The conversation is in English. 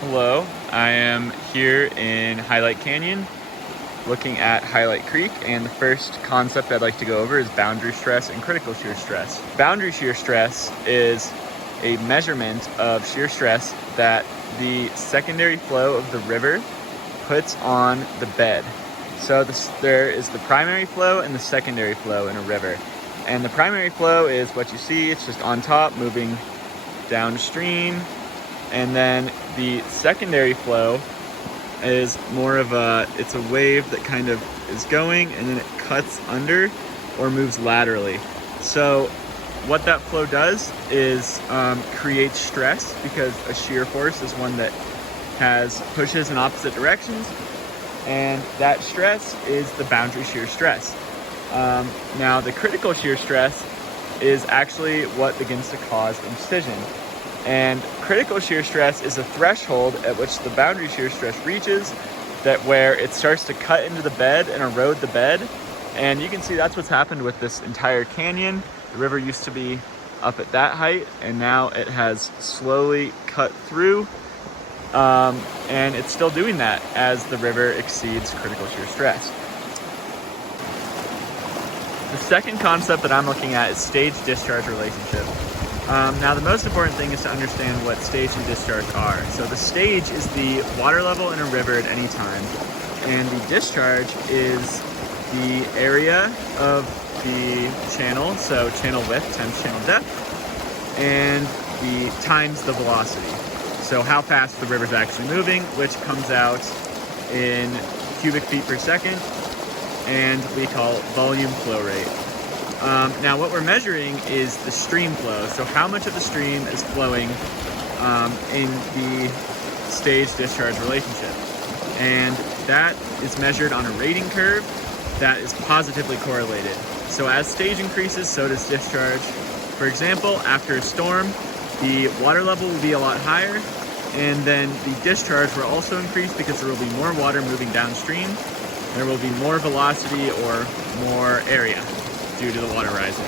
Hello, I am here in Hyalite Canyon looking at Hyalite Creek, and the first concept I'd like to go over is boundary stress and critical shear stress. Boundary shear stress is a measurement of shear stress that the secondary flow of the river puts on the bed. So there is the primary flow and the secondary flow in a river. And the primary flow is what you see, it's just on top moving downstream. And then the secondary flow is more of it's a wave that kind of is going and then it cuts under or moves laterally. So what that flow does is create stress, because a shear force is one that pushes in opposite directions, and that stress is the boundary shear stress. Now the critical shear stress is actually what begins to cause incision. And critical shear stress is a threshold at which the boundary shear stress reaches, where it starts to cut into the bed and erode the bed. And you can see that's what's happened with this entire canyon. The river used to be up at that height, and now it has slowly cut through. And it's still doing that as the river exceeds critical shear stress. The second concept that I'm looking at is stage-discharge relationship. Now the most important thing is to understand what stage and discharge are. So the stage is the water level in a river at any time, and the discharge is the area of the channel, so channel width times channel depth, and the times the velocity. So how fast the river's actually moving, which comes out in cubic feet per second, and we call volume flow rate. Now what we're measuring is the stream flow, so how much of the stream is flowing in the stage-discharge relationship. And that is measured on a rating curve that is positively correlated. So as stage increases, so does discharge. For example, after a storm, the water level will be a lot higher, and then the discharge will also increase because there will be more water moving downstream. There will be more velocity or more area due to the water rising.